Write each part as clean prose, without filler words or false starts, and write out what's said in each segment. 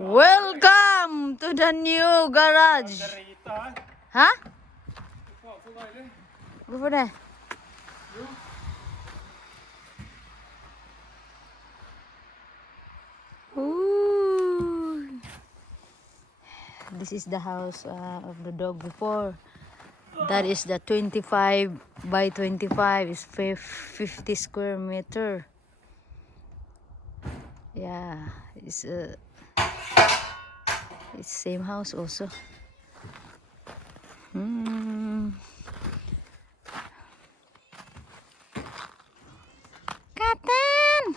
Welcome to the new garage. Hæ? Hvorfor det? Ooh. This is the house of the dog before. That is the 25 by 25 is 50 square meter. Yeah, it's same house also. Captain!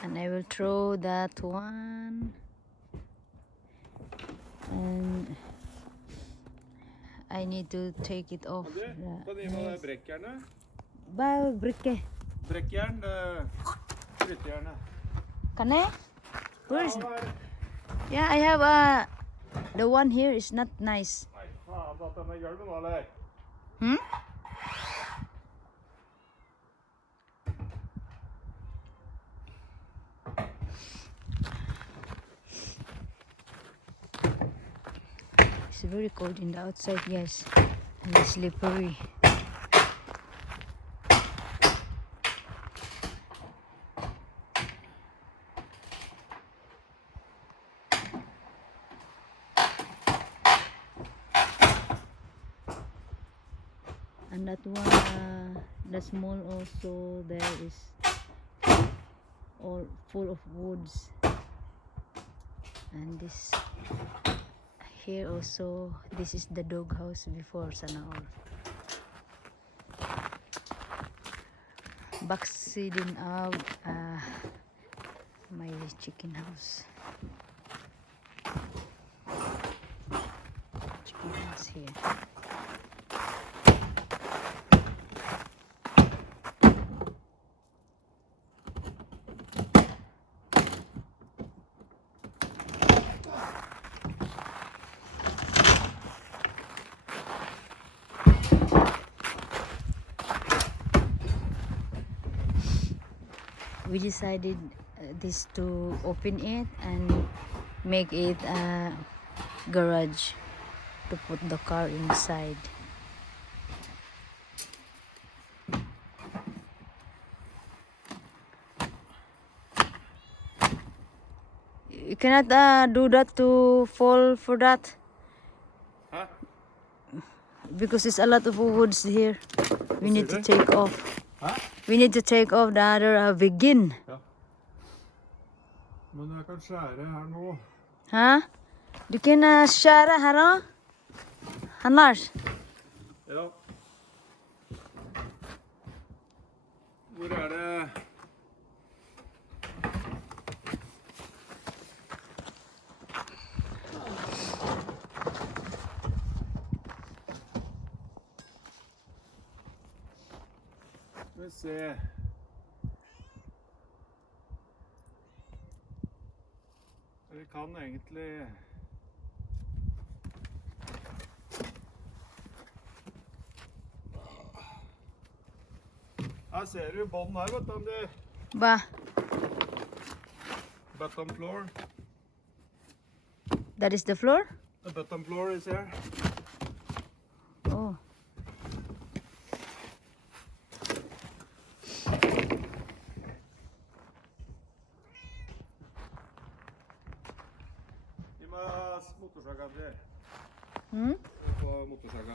And I will throw that one, and I need to take it off. Brekkjernet? Bare brikke. Brekkjern, flyttejernet. Can I? Where is it? Yeah, I have the one here is not nice. Nei, faen, datt den i gulvet nå, eller? Hmm? It's very cold in the outside, yes, and it's slippery. And that one, the small also, there is all full of woods. And this here also, this is the dog house before sana all. Backseating of my chicken house. Chicken house here. We decided this to open it and make it a garage to put the car inside. You cannot do that to fall for that. Hæ? Because it's a lot of woods here. We need to take off. Hæ? We need to take off the other begin. Ja. Men jeg kan skjære her nå. Hæ? Du kan skjære her da? Han Lars? Ja. Hvor er det? Skal vi se. Vi kan egentlig... Her ser du bånden her, vet du, om det... Hva? Bottom floor. That is the floor? The bottom floor is here. Oh. Gi meg motorsaga, André. Hmm? På motorsaga.